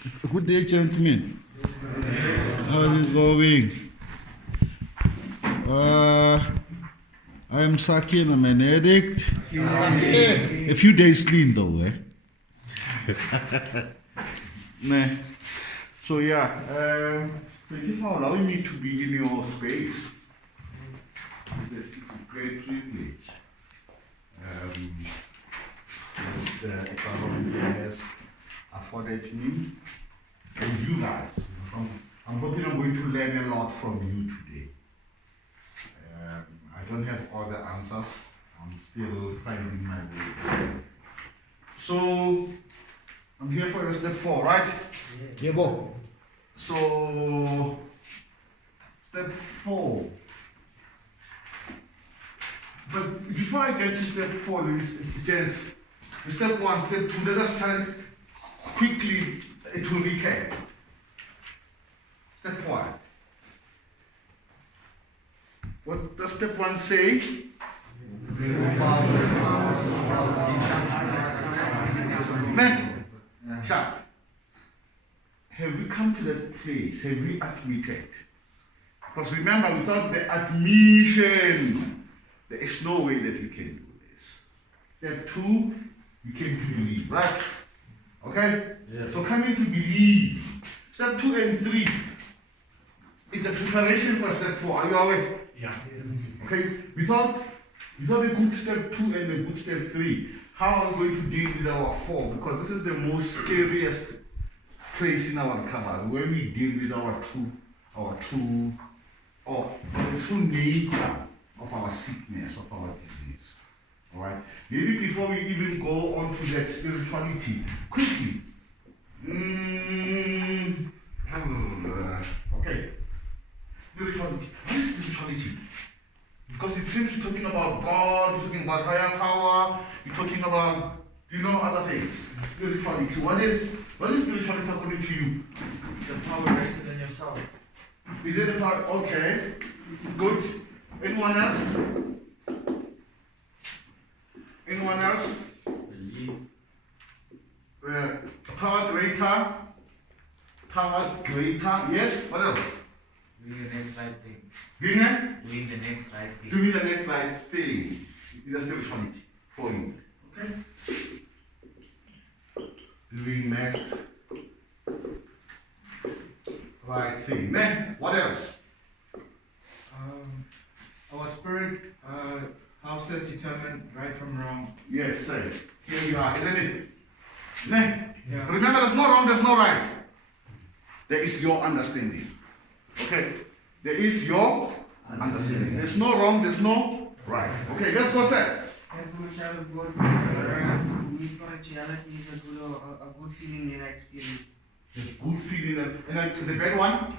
Good day, gentlemen. How are you going? I am Saki and I'm an addict. A few days clean though, Nah. So yeah, thank you for allowing me to be in your space. It's a great privilege. The economy has afforded me and you guys. I'm hoping I'm going to learn a lot from you today. I don't have all the answers. I'm still finding my way. So, I'm here for step 4, right? Yeah, Bo. So, step 4. But before I get to step 4, just step 1, step 2, let us try quickly to recap. Step 1. What does step 1 say? Man, sharp. Have we come to that place? Have we admitted? Because remember, without the admission, there is no way that we can do this. Step 2, we came to believe, right? Okay? Yes. So coming to believe. Step 2 and 3, it's a preparation for step 4. Are you aware? Yeah. Okay? Without a good step 2 and a good step 3, how are we going to deal with our 4? Because this is the most scariest place in our recovery, when we deal with our true nature of our sickness, of our disease. Alright? Maybe before we even go on to that spirituality, quickly. Okay. Spirituality. What is spirituality? Because it seems you're talking about God, you're talking about higher power, you're talking about, other things. Spirituality. What is spirituality according to you? It's a power greater than yourself. Is it a power? Okay. Good. Anyone else? Anyone else? Believe. Power greater. Power greater. Yes. What else? Doing the next right thing. Being a? Doing the next right thing. Doing the next right thing. Is a spirituality for you. Okay? Doing next right thing. Then, what else? Our spirit helps us determine right from wrong. Yes, sir. Here we are, isn't it? Then, Yeah. remember, there's no wrong, there's no right. There is your understanding. Okay? There is your understanding. There's no wrong, there's no right. Okay, let's go, sir. And from a child of God, spirituality is a good feeling that I experience. The good feeling, and then the bad one.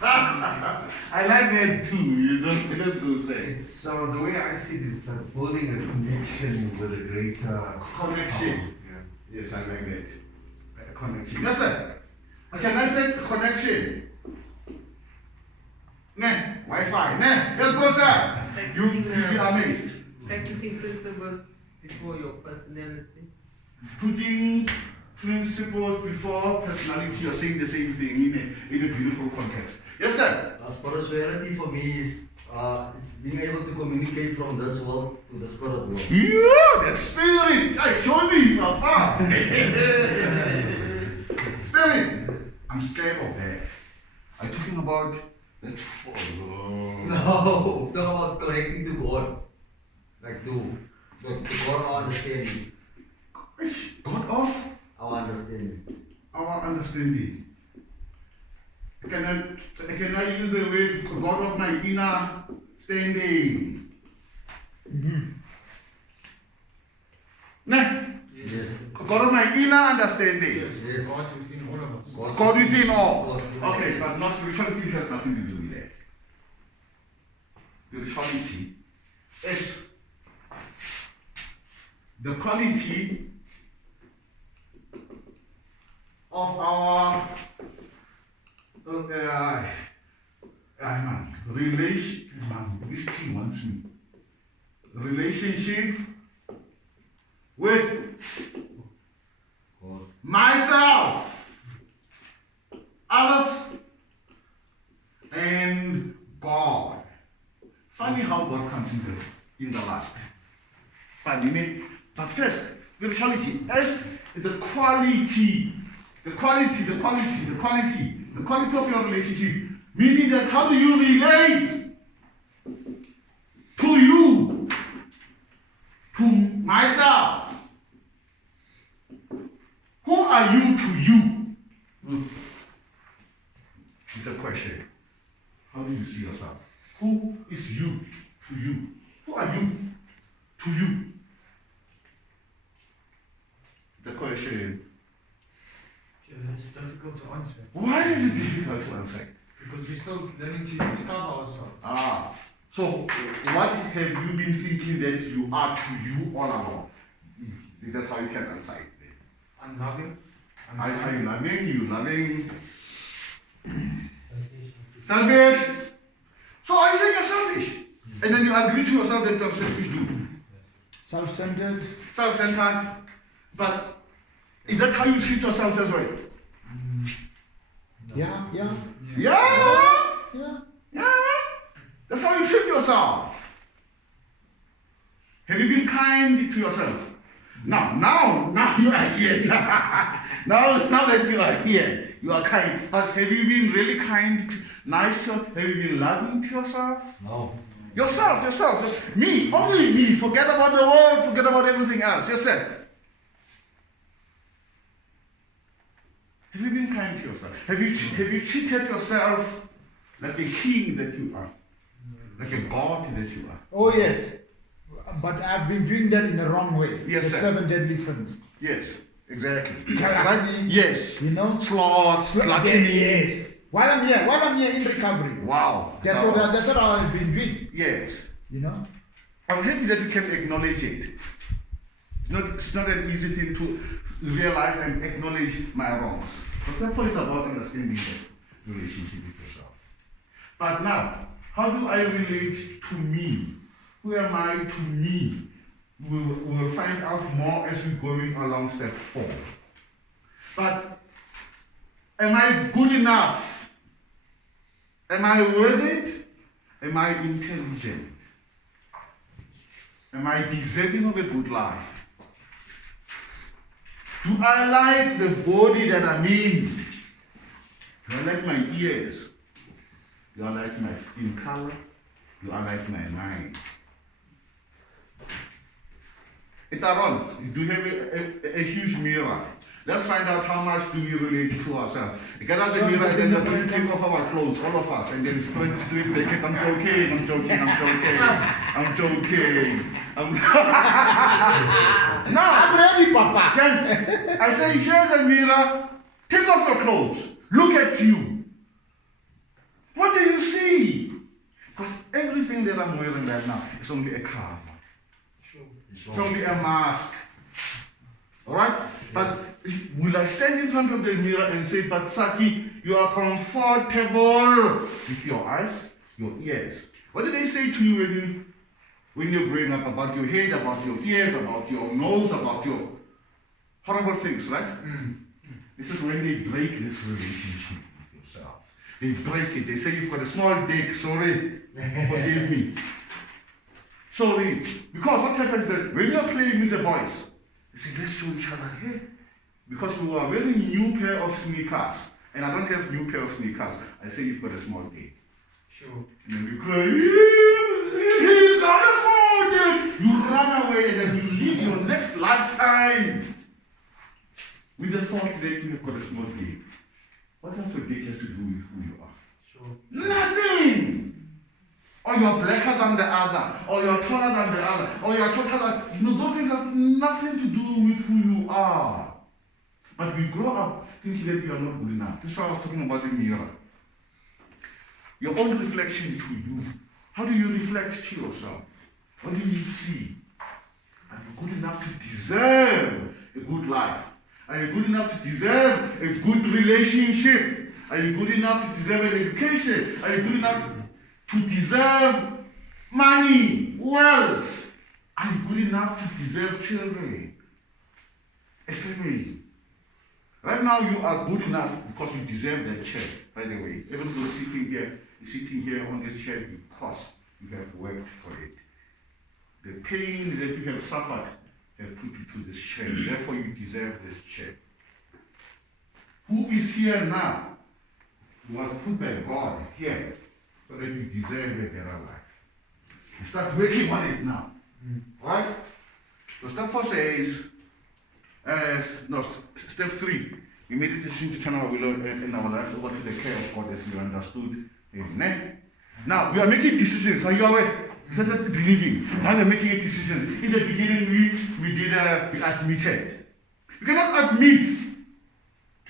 I like that too, let's go, sir. It's the way I see it is like building a connection with a greater Connection. Yeah. Yes, I like that. A connection. Yes, sir. Can I say connection? Nah, Wi-Fi. Nah, let's go, sir. You'll be amazed. Practicing principles before your personality. Putting principles before personality, you're saying the same thing in a beautiful context. Yes, sir. Spirituality for me is it's being able to communicate from this world to the spirit world. Yeah, the spirit. Hey, show me, Papa. Spirit. I'm scared of that. Are you talking about that? No, talk about connecting to God. Like to God our understanding. God of Our understanding. our understanding. Can I use the word God of my inner standing? Nah. Yes. God of my inner understanding. Yes. God within all of us. God within all. God. Okay, but not spirituality has nothing to do with that. Spirituality is the quality of our this team wants me. Relationship with But first, spirituality as the quality of your relationship. Meaning that how do you relate to you, to myself? Who are you to you? It's a question. How do you see yourself? Who is you to you? Who are you to you? It's a question. Yeah, that's difficult to answer Why is it difficult to answer? because we're still learning to discover ourselves. So what have you been thinking that you are to you all along? That's how you can answer it. Unloving. Are you loving? You loving? Selfish? So are you saying you're selfish? And then you agree to yourself that you're selfish too. Self-centered. Self-centered. But is that how you treat yourself as well? Yeah. Yeah. That's how you treat yourself. Have you been kind to yourself? Now you are here. now that you are here, you are kind. But have you been really kind, nice to? Have you been loving to yourself? No. Yourself. Me, only me. Forget about the world. Forget about everything else. Yourself. Have you been kind to yourself? Have you treated yourself like a king that you are? Like a god that you are? Oh yes. But I've been doing that in the wrong way. Yes, the sir. 7 deadly sins. Yes, exactly. Gluttony, Yes. You know? Sloth, gluttony. Yes. While I'm here in recovery. Wow. That's what I've been doing. Yes. You know? I'm happy that you can acknowledge it. It's not an easy thing to realize and acknowledge my wrongs. But therefore it's about understanding the relationship with yourself. But now, how do I relate to me? Who am I to me? We'll find out more as we're going along step 4. But am I good enough? Am I worth it? Am I intelligent? Am I deserving of a good life? Do I like the body that I'm in? Do I like my ears? Do I like my skin color? Do I like my mind? Itaron, do you have a huge mirror? Let's find out how much do we relate to ourselves. Get us a mirror and then we're going to take off our clothes, all of us, and then strip naked. I'm joking. No, I'm ready, Papa. Gents, I say, here's a mirror. Take off your clothes. Look at you. What do you see? Because everything that I'm wearing right now is only a cover. It's only a mask. Alright? But will I stand in front of the mirror and say, but Saki, you are comfortable with your eyes, your ears? What did they say to you when you're growing up about your head, about your ears, about your nose, about your horrible things, right? This is when they break this relationship with yourself. They break it. They say you've got a small dick, sorry, forgive me. Sorry. Because what happens is that when you're playing with the boys, they say, let's show each other here. Because we are wearing a new pair of sneakers, and I don't have new pair of sneakers, I say you've got a small dick. Sure. And then you cry, he's got a small dick. You run away and then you live your next lifetime with the thought that you have got a small dick. What does the dick have to do with who you are? Sure. Nothing! Or you're blacker than the other, or you're taller than the other, or you're shorter than... those things have nothing to do with who you are. But we grow up thinking that we are not good enough. This is why I was talking about the mirror. Your own reflection to you. How do you reflect to yourself? What do you see? Are you good enough to deserve a good life? Are you good enough to deserve a good relationship? Are you good enough to deserve an education? Are you good enough to deserve money, wealth? Are you good enough to deserve children, a family? Right now you are good enough because you deserve that chair, by the way. Even though you're sitting here on this chair because you have worked for it. The pain that you have suffered have put you to this shame. Therefore, you deserve this shame. Who is here now? Was put by God here so that you deserve a better life. You start working on it now. Right? So step 4 says, step 3, we made a decision to turn our will in our lives over to the care of God as we understood Him. Now, we are making decisions. Are you aware? Started believing. Now we are making a decision. In the beginning, we admitted. You cannot admit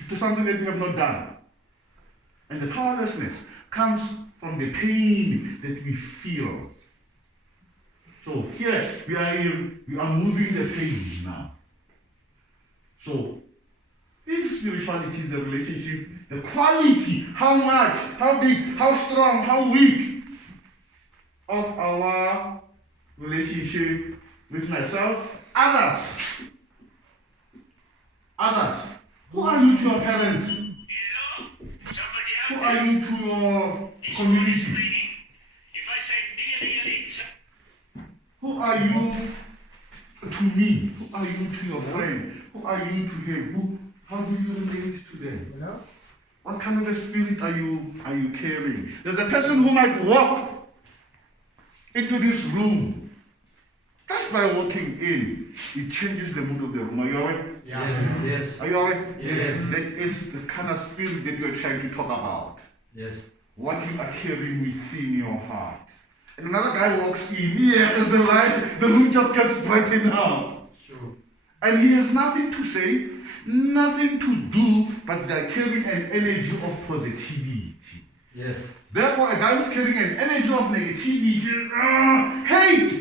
to something that you have not done. And the powerlessness comes from the pain that we feel. So here we are moving the pain now. So if spirituality is a relationship, the quality, how much, how big, how strong, how weak of our relationship with myself, others. Who are you to your parents? Who are you to your community? Who are you to me? Who are you to your friend? Who are you to him? How do you relate to them? What kind of a spirit are you carrying? There's a person who might walk into this room. Just by walking in, it changes the mood of the room. Are you alright? Yes. Are you alright? Yes. That is the kind of spirit that you are trying to talk about. Yes. What you are carrying within your heart. And another guy walks in, yes, and the room just gets brightened up. Sure. And he has nothing to say, nothing to do, but they're carrying an energy of positivity. Yes. Therefore, a guy who's carrying an energy of negativity, hate,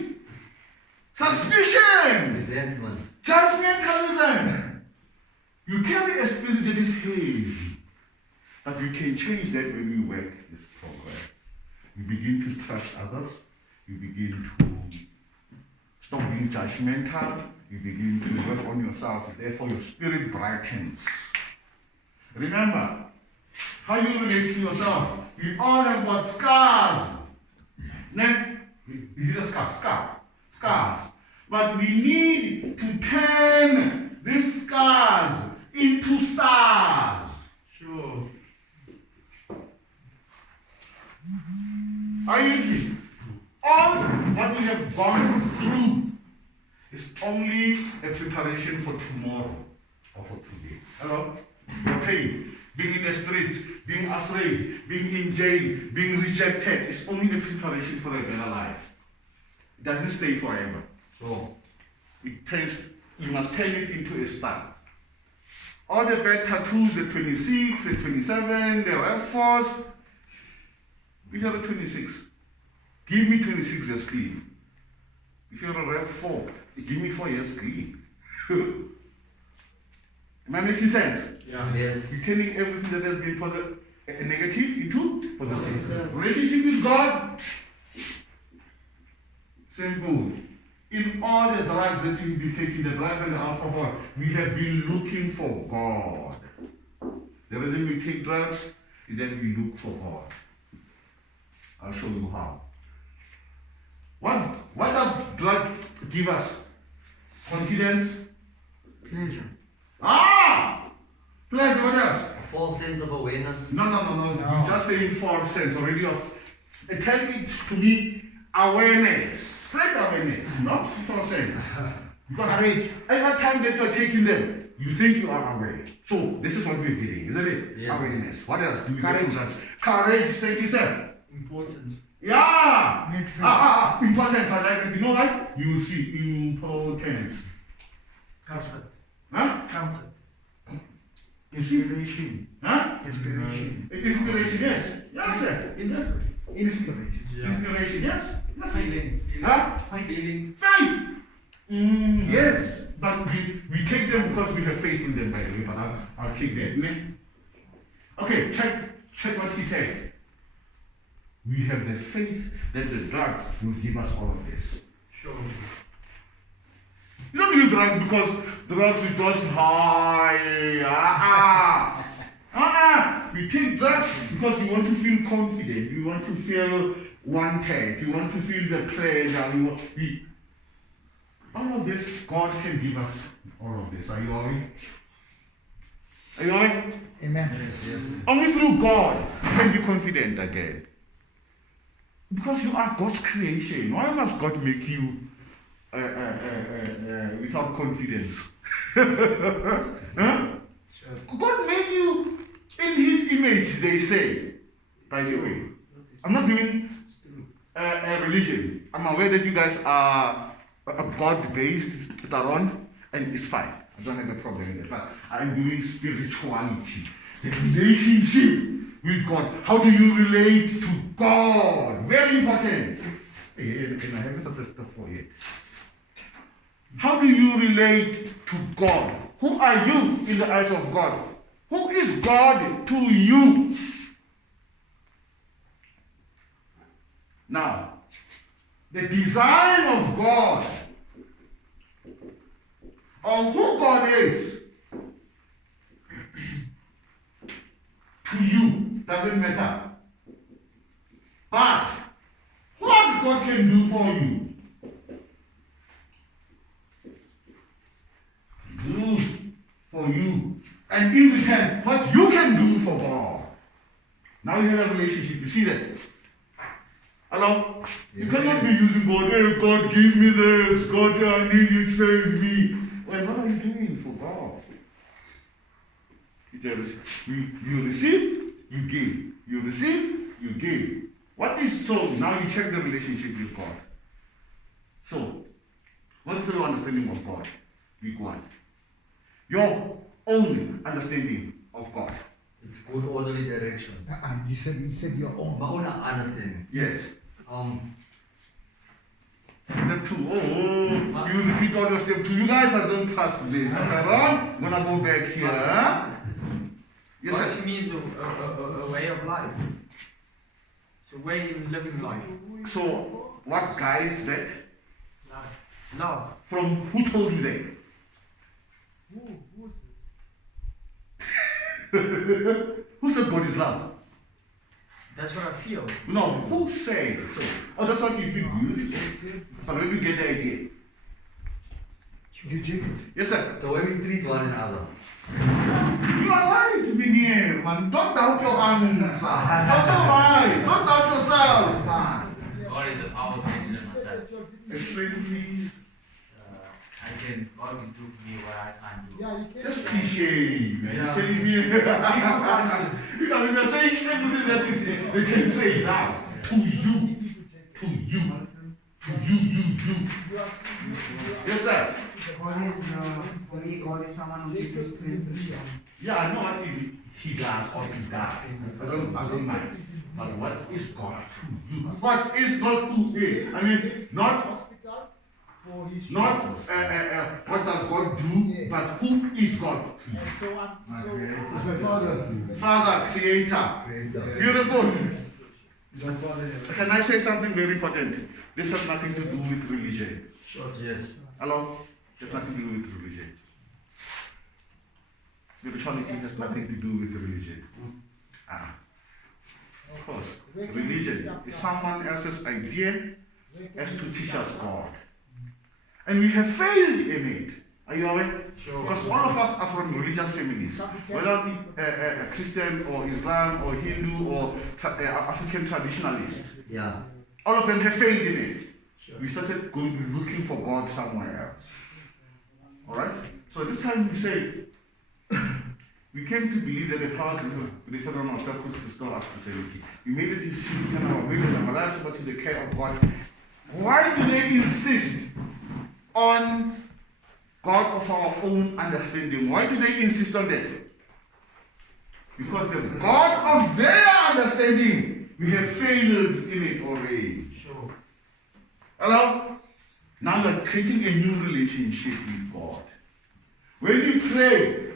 suspicion, Resentment. judgmentalism. You carry a spirit that is heavy. But you can change that when you work this program. You begin to trust others. You begin to stop being judgmental. You begin to work on yourself. Therefore, your spirit brightens. Remember, how you relate to yourself. We all have got scars. Is it a scar? Scars. But we need to turn these scars into stars. Sure. Are you with me? All what we have gone through is only a preparation for tomorrow or for today. Hello? Your pain, being in the streets, being afraid, being in jail, being rejected is only a preparation for a better life. It doesn't stay forever. So you must turn it into a star. All the bad tattoos, the 26, the 27, the Red Force, if you're a 26, give me 26 years clean. If you're a Red 4, give me 4 years clean. Am I making sense? Yeah. Yes. You're turning everything that has been positive, negative into positive. Relationship with God, simple. In all the drugs that you've been taking, the drugs and the alcohol, we have been looking for God. The reason we take drugs is that we look for God. I'll show you how. What does drug give us? Confidence? Pleasure. Pleasure, what else? A false sense of awareness. No. No. You're just saying false sense already of. Tell it to me, awareness. Straight awareness, not false sense. Because Courage. every time that you're taking them, you think you are aware. So this is what we're getting, isn't it? Yes. Awareness. What else do we Courage. get from drugs? Courage, thank you, sir. Important. Yeah! Need faith. Important. I like it. You know what? You will see importance. Comfort. Huh? Comfort. Inspiration. Huh? Inspiration. Inspiration, yes. Yes, sir. Inspiration. Yeah. Inspiration, yes. Yes. Feelings. Huh? Feelings. Faith. Yes. But we take them because we have faith in them, by the way, but I'll take that. Okay, check what he said. We have the faith that the drugs will give us all of this. Sure. You don't use drugs because drugs is just high. We take drugs because you want to feel confident. You want to feel wanted. You want to feel the pleasure. All of this, God can give us all of this. Are you all right? Are you all right? Amen. Yes. Only through God can you be confident again. Because you are God's creation. Why must God make you without confidence? Huh? God made you in His image, they say. By the way, I'm not doing a religion. I'm aware that you guys are God-based, Taron, and it's fine. I don't have a problem with it. But I'm doing spirituality, the relationship with God. How do you relate to God? Very important. And I haven't said this before yet. How do you relate to God? Who are you in the eyes of God? Who is God to you? Now, the design of God, or who God is, to you doesn't matter. But what God can do for you, do for you, and in return, what you can do for God. Now you have a relationship. You see that? Hello? You cannot be using God. Hey, God, give me this. God, I need you to save me. Well, what are you doing for God? You receive, you give. You receive, you give. What is so? Now you check the relationship with God. So, what is your understanding of God? Week 1. Your own understanding of God. It's good orderly direction. He said your own. My own understanding. Yes. Step 2. Oh, you repeat all your step 2. You guys are don't trust this. I'm gonna go back here. Yes, God sir. to me is a way of life. It's a way in living life. So, what guides that? Love. From who told you that? Who said God is love? That's what I feel. No, who said so? Oh, that's what you feel beautiful. But where do you get the idea? You check it. Yes, sir. The way we treat one another. You are right, Minier, man. Don't doubt your answer. That's all right. Don't doubt yourself, man. God is the power greater than myself. Explain, please. God can do for me what I can't do. Yeah, you can. Just cliche, man. Yeah. You're telling me. Answers. You know, they're saying everything that they can say now. To you. To you. To you. Yes, sir. God is, for me, God is someone who gives us strength. Yeah, I know what he does or he does. I don't mind. But what is God to you? What is God to you? I mean, not what does God do, but who is God to you? It's my father. Father, Creator. Beautiful. Can I say something very important? This has nothing to do with religion. Yes. Hello? There's nothing to do with religion. Spirituality has nothing to do with religion. Of course, religion is someone else's idea as to teach us God. And we have failed in it. Are you aware? Sure. Because all of us are from religious families, whether Christian or Islam or Hindu or African traditionalists. Yeah. All of them have failed in it. We started looking for God somewhere else. Alright? So this time we say, we came to believe that the power created on ourselves could restore our Christianity. We made a decision to turn our will and our lives over to the care of God. Why do they insist on God of our own understanding? Why do they insist on that? Because the God of their understanding, we have failed in it already. Sure. Hello? Now you are creating a new relationship with God. When you pray,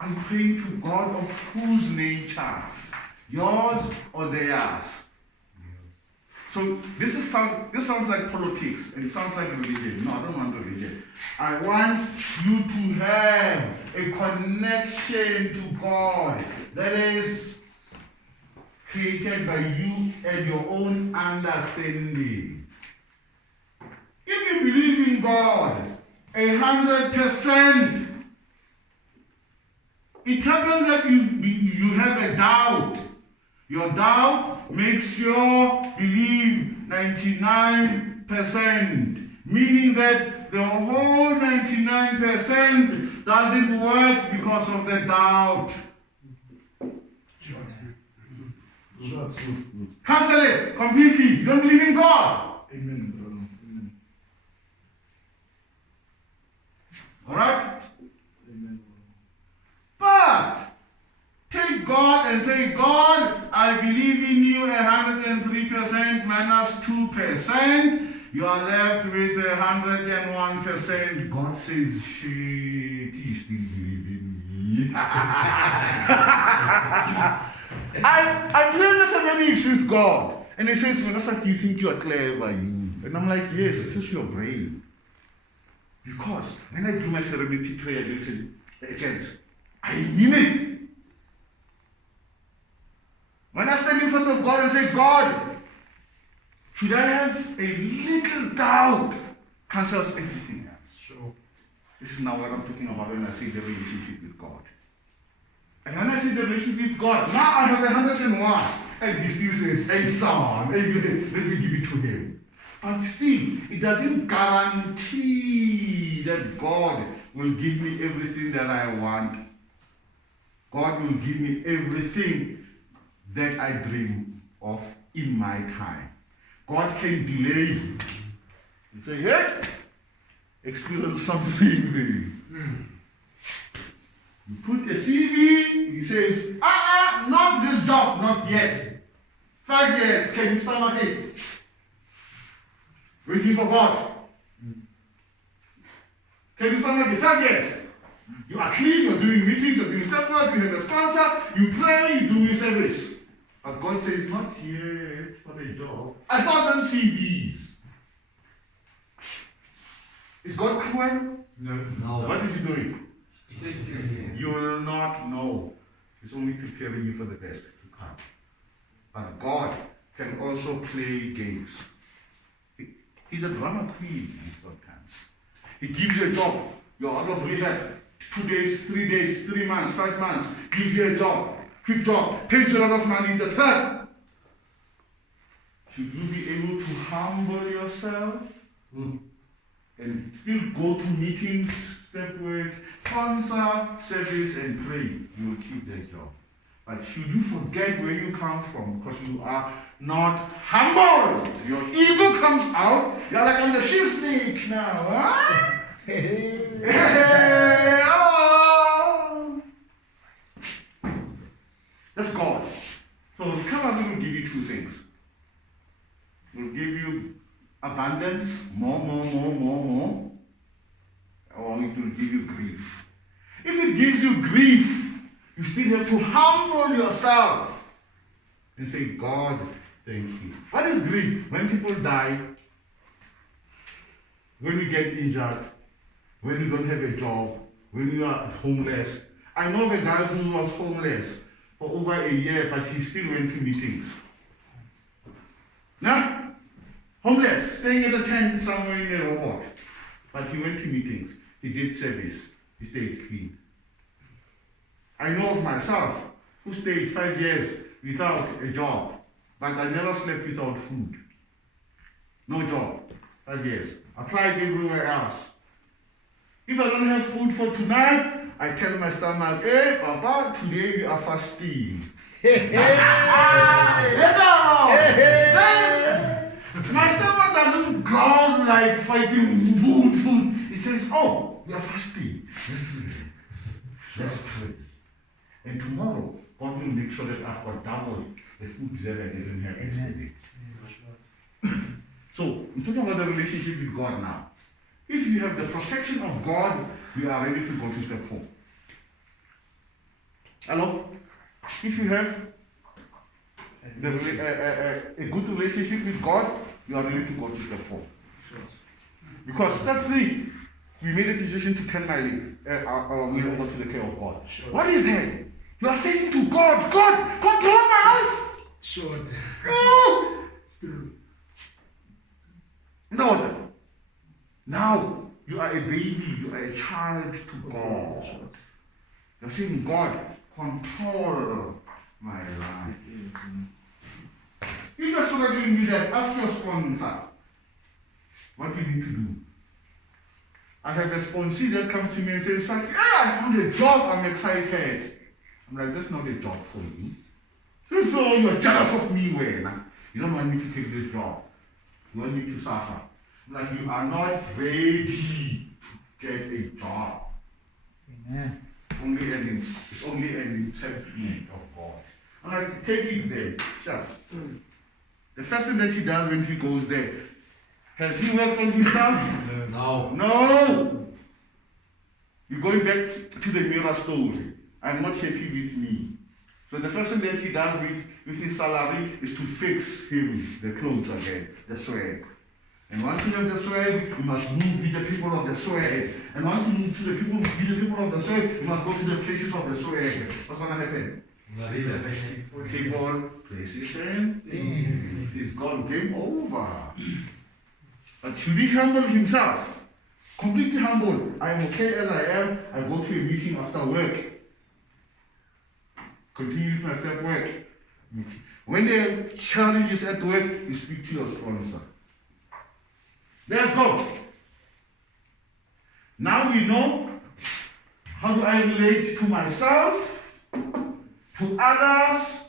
I'm praying to God of whose nature? Yours or theirs? So this sounds like politics and it sounds like religion. No, I don't want religion. I want you to have a connection to God that is created by you and your own understanding. If you believe in God 100%, it happens that you have a doubt. Your doubt makes your belief 99%, meaning that the whole 99% doesn't work because of the doubt. Cancel it completely. You don't believe in God. Amen, brother. Amen. Alright? Amen. But take God and say, God, I believe in you 103% minus 2%. You are left with 101%. God says, shit, you still believe in me. I play with many issues with God. And he says, well, that's like you think you are clever, you. And I'm like, yes, this is your brain. Because when I do my serenity prayer, I say, agents, I mean it. When I stand in front of God and say, God, should I have a little doubt, cancels everything else. Sure. This is now what I'm talking about when I say the relationship with God. And when I say the relationship with God, now I have 101. And he still says, hey son, hey, let me give it to him. But still, it doesn't guarantee that God will give me everything that I want. God will give me everything that I dream of in my time. God can delay you and say, hey, experience something there. You put a CV, he says, not this job, not yet. 5 years, can you stomach it? Waiting for God. Can you stomach it? 5 years. You are clean, you're doing meetings, you're doing step work, you have a sponsor, you pray, you do your service. But God says, not yet for the job. 1,000 CVs. Is God cruel? No. No. What is he doing? Testing. You will not know. He's only preparing you for the best to come. But God can also play games. He's a drama queen sometimes. He gives you a job. You're out of rehab. 2 days, 3 days, 3 months, 5 months. Gives you a job. Quick job. Pays you a lot of money. It's a threat. Should you be able to humble yourself? And still go to meetings, step work, sponsor, service, and pray, you will keep that job. But should you forget where you come from because you are not humbled, your ego comes out, you're like on the shoe snake now, huh? Hey, oh. That's God. So come on, we will give you 2 things. We'll give you abundance, more, or it will give you grief. If it gives you grief, you still have to humble yourself and say, God, thank you. What is grief? When people die, when you get injured, when you don't have a job, when you are homeless. I know a guy who was homeless for over a year, but he still went to meetings. Now, homeless, staying at a tent somewhere in a robot. But he went to meetings. He did service. He stayed clean. I know of myself who stayed 5 years without a job. But I never slept without food. No job. 5 years. Applied everywhere else. If I don't have food for tonight, I tell my stomach, hey, Papa, today we are fasting. My stomach doesn't growl like fighting food. It says, oh, we are fasting. Let's relax. Let's pray. And tomorrow, God will make sure that I've got double the food that I didn't have yesterday. So, I'm talking about the relationship with God now. If you have the protection of God, you are ready to go to step 4. Hello? If you have a good relationship with God, you are ready to go to step 4. Because step 3, we made a decision to turn our will over to the care of God. What is that? You are saying to God, God, control my life! Sure. Oh! No. Now you are a baby, you are a child to God. You're saying, God, control my life. If you're struggling with that, ask your sponsor what you need to do. I have a sponsee that comes to me and says, yeah, I found a job, I'm excited. I'm like, that's not a job for you. So you're jealous of me, when you don't want me to take this job. You want me to suffer. I'm like, you are not ready to get a job. Amen. It's only an enchantment of God. I'm like, take it there. Sure. The first thing that he does when he goes there, has he worked on himself? No. No! You're going back to the mirror story. I'm not happy with me. So the first thing that he does with his salary is to fix him the clothes again, the swag. And once you have the swag, you must move with the people of the swag. And once you move to the people of the swag, you must go to the places of the swag. What's going to happen? People, places, and things. He's gone, game over. But should he humble himself? Completely humble. I am okay as I am. I go to a meeting after work. Continue with my step work. When there are challenges at work, you speak to your sponsor. Let's go. Now we know how do I relate to myself, to others,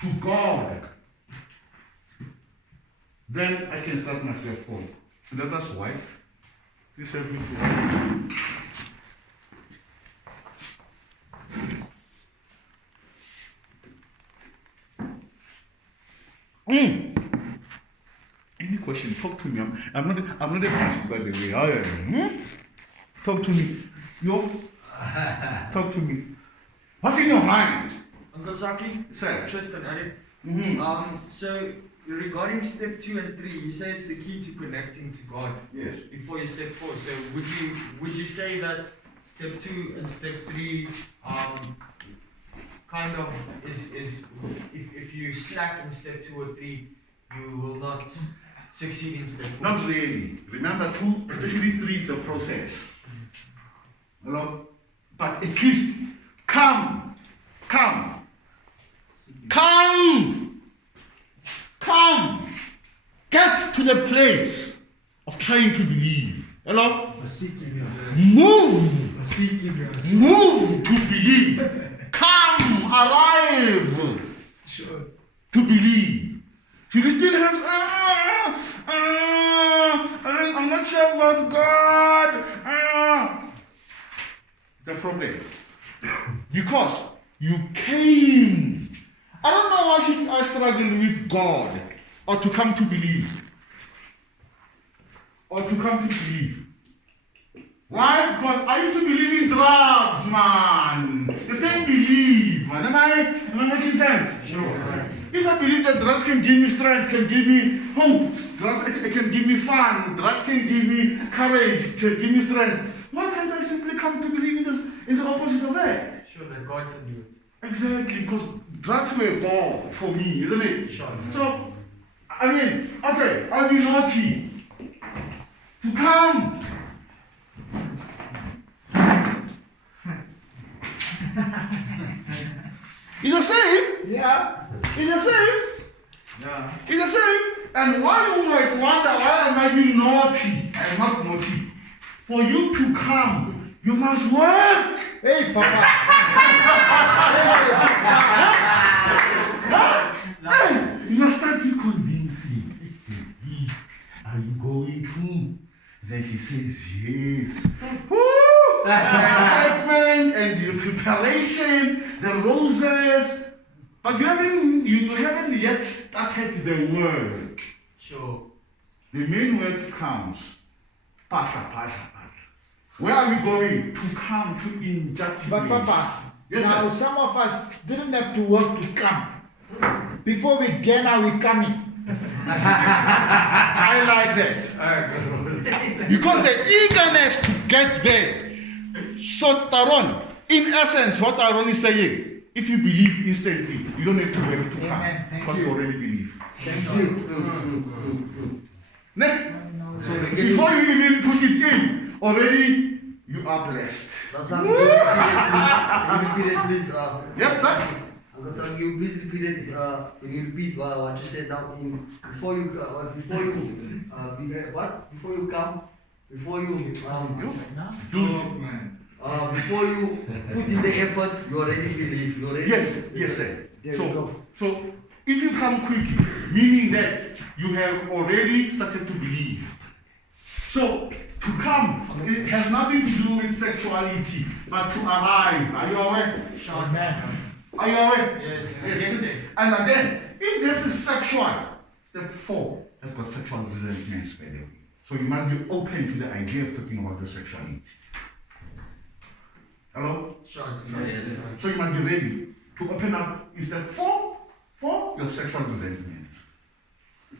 to God. Then I can start my step forward. So that's why. Please help me to Any question? Talk to me. I'm not a priest, by the way. I am. Talk to me. Yo. Talk to me. What's in your mind? Uncle Saki, Sir. Tristan, Eric. Mm-hmm. So regarding step 2 and 3, you say it's the key to connecting to God. Yes. Before you step 4. So would you say that step 2 and step 3 kind of is if you slack in step 2 or 3, you will not succeed in step 4? Not really. Remember, 2, especially 3, it's a process. Hello? But at least come. Get to the place of trying to believe. Hello? Move to believe. Come, arrive to believe. So you still have, I'm not sure about God. The problem. Because you came. I don't know why should I struggle with God or to come to believe. Why? Because I used to believe in drugs, man. The same belief, man. Am I making sense? Sure. If I believe that drugs can give me strength, can give me hope, drugs can give me fun, drugs can give me courage, can give me strength, why can't I simply come to believe in the opposite of that? Sure, that God can do it. Exactly, because drugs were God for me, isn't it? Sure. So, I mean, okay, I'll be naughty to come. It's the same. Yeah. It's the same. Yeah. It's the same. And why you might wonder why am I being naughty? I'm not naughty. For you to come, you must work. Hey, Papa. Hey, you must start with convincing. Baby, are you going to? Then she says yes. Woo! The excitement and the preparation, the roses. But you haven't yet started the work. Sure. The main work comes. Pasha. Where are we going? To come to inject. But Papa, Yes, now sir. some of us didn't have to work to come. Before we get now we coming. I like that. Because the eagerness to get there. So Taron, in essence, what Taron is saying, if you believe instantly, you don't have to wait to come. Amen. Thank Because you you. already believe. Thank you. Ne? So Before you even put it in, already you are blessed. Rasam, can you repeat it, please? Yes, sir. Uncle Sam, can you please repeat it? Can you repeat what you said now? Before you come, before you before you put in the effort, you already believe. You already Yes, sir. There we go. So if you come quickly, meaning that you have already started to believe. So to come, it has nothing to do with sexuality, but to arrive. Are you aware? Are you aware? Yes. And again, if this is sexual, then 4 has got sexual resentments, by the way. So you must be open to the idea of talking about the sexuality. Hello? Shots. So you must be ready to open up instead for your sexual resentments.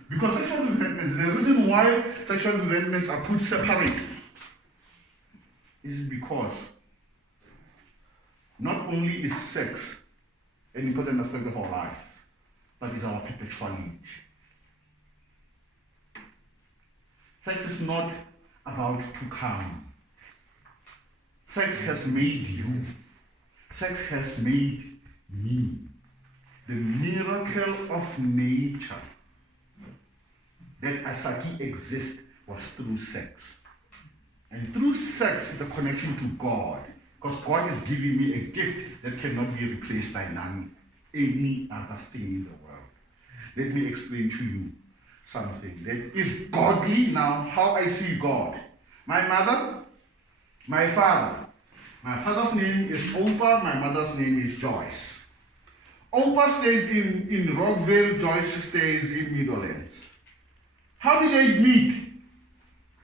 Because sexual resentments, the reason why sexual resentments are put separate is because not only is sex an important aspect of our life, but it's our perpetuality. Sex is not about to come. Sex has made you. Sex has made me. The miracle of nature that Asaki exists was through sex. And through sex is a connection to God. Because God is giving me a gift that cannot be replaced by any other thing in the world. Let me explain to you something that is godly now, how I see God. My mother, my father. My father's name is Opa, my mother's name is Joyce. Opa stays in Rockville, Joyce stays in Meadowlands. How did they meet?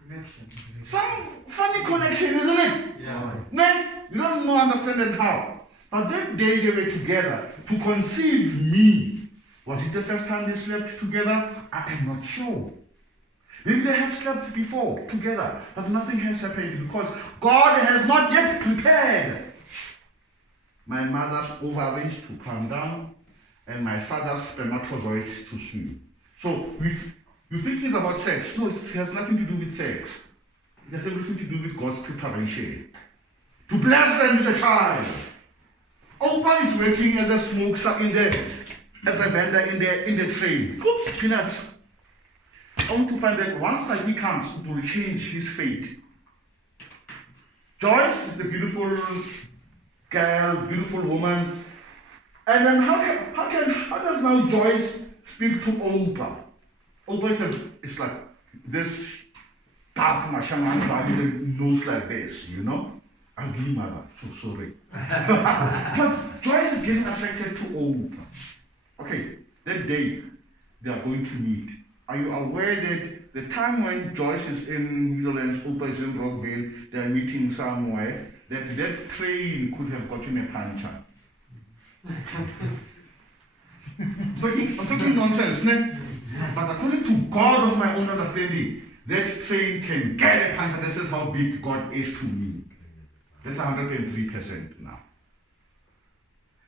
Connection. Some funny connection, isn't it? Yeah. No, you don't know, understand how. But that day they were together to conceive me. Was it the first time they slept together? I am not sure. Maybe they have slept before together, but nothing has happened because God has not yet prepared my mother's ovaries to come down and my father's spermatozoids to swim. So you think it's about sex? No, it has nothing to do with sex. It has everything to do with God's preparation. To bless them with a child. Opa is working as a smoker as a vendor in the train. Oops, peanuts. I want to find that once he comes, it will change his fate. Joyce is the beautiful girl, beautiful woman. And then how does now Joyce speak to Opa? Opa is like this dark Mashaman guy with a nose like this, you know? Ugly mother, so sorry. But Joyce is getting attracted to Opa. Okay, that day they are going to meet. Are you aware that the time when Joyce is in Meadowlands, Opa is in Rockville, they are meeting somewhere, that train could have gotten a puncture? I'm talking nonsense, ne? But according to God of my own understanding, that train can get a puncture. This is how big God is to me. That's 103% now.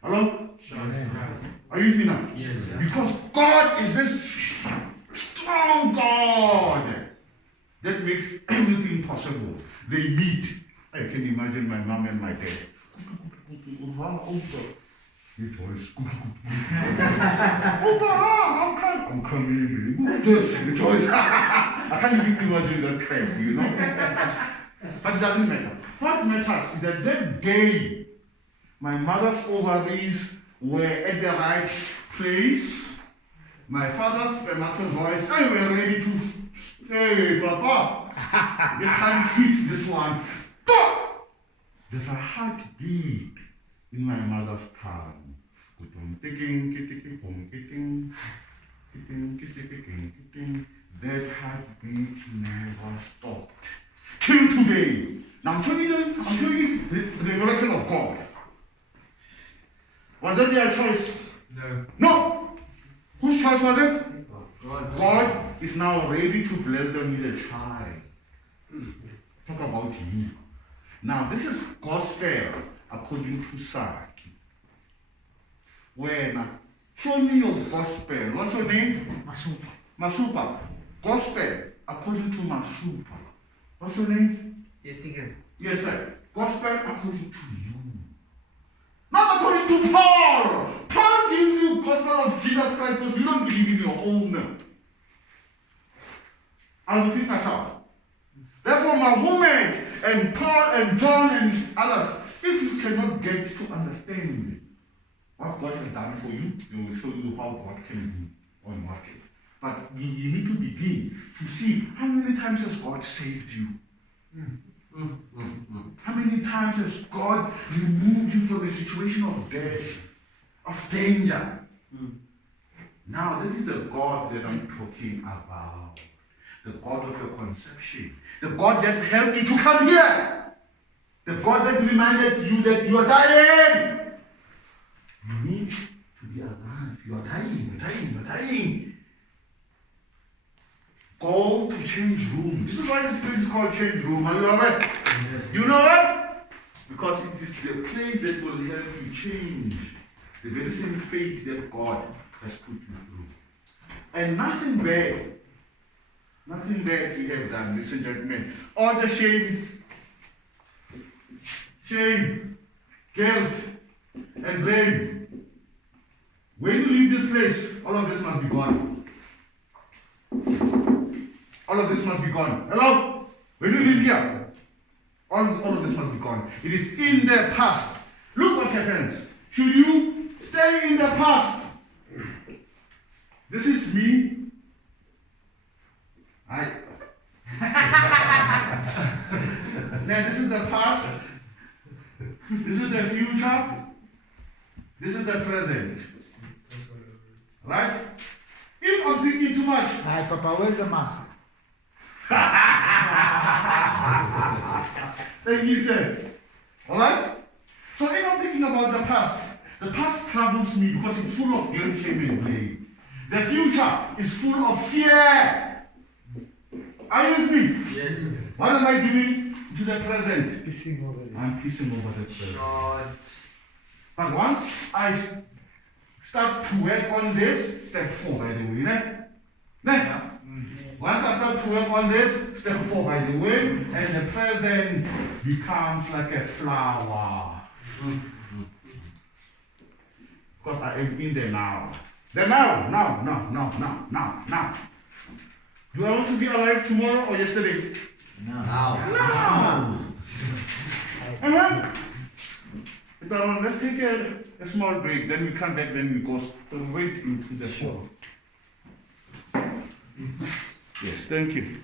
Hello? Are you with me now? Yes. Because God is this strong God that makes everything possible. They meet. I can imagine my mom and my dad. I'm coming. Joyce. I can't even imagine that crap, you know. But it doesn't matter. What matters is that day, my mother's ovaries were at the right place. My father's spermatozoids were ready to. Hey, Papa, you can't hit this one. There's a heartbeat in my mother's tongue. That heartbeat never stopped. Till today. Now I'm telling you the miracle of God. Was that their choice? No. No! Whose choice was it? God is now ready to bless them with a child. Talk about you. Now this is gospel according to Saki. When show me your gospel. What's your name? Masupa. Gospel. according to my soup. What's your name? Jessica. Yes, sir. Gospel according to you. Not according to Paul. Paul gives you gospel of Jesus Christ because you don't believe in your own. I will think myself. Therefore, my woman and Paul and John and others, if you cannot get to understand what God has done for you, they will show you how God can do on market. But you need to begin to see how many times has God saved you. How many times has God removed you from a situation of death, of danger? Now, that is the God that I'm talking about. The God of your conception. The God that helped you to come here. The God that reminded you that you are dying. You need to be alive. You are dying, you are dying, you are dying. Go to change room. This is why this place is called change room. Are you aware? Yes. You know what? Because it is the place that will help you change the very same faith that God has put you through. And nothing bad we have done, ladies and gentlemen. All the shame, guilt, and blame. When you leave this place, all of this must be gone. All of this must be gone. Hello? When you leave here, all of this must be gone. It is in the past. Look what happens. Should you stay in the past? This is me. Now this is the past. This is the future. This is the present. Right? If I'm thinking too much, Hi, Papa, where's the mask? thank you, sir. Alright? So if I'm thinking about the past troubles me because it's full of guilt, shame, and blame. The future is full of fear. Are you with me? Yes. What am I doing to the present? Pissing over it. I'm pissing over the present. Shots. But once I start to work on this, step 4 by the way, Yeah. Once I start to work on this, step 4 by the way, and the present becomes like a flower. Because I am in the now. The now. Do I want to be alive tomorrow or yesterday? Now. Now. Let's take a small break, then we come back, then we go straight into the show. Yes, thank you.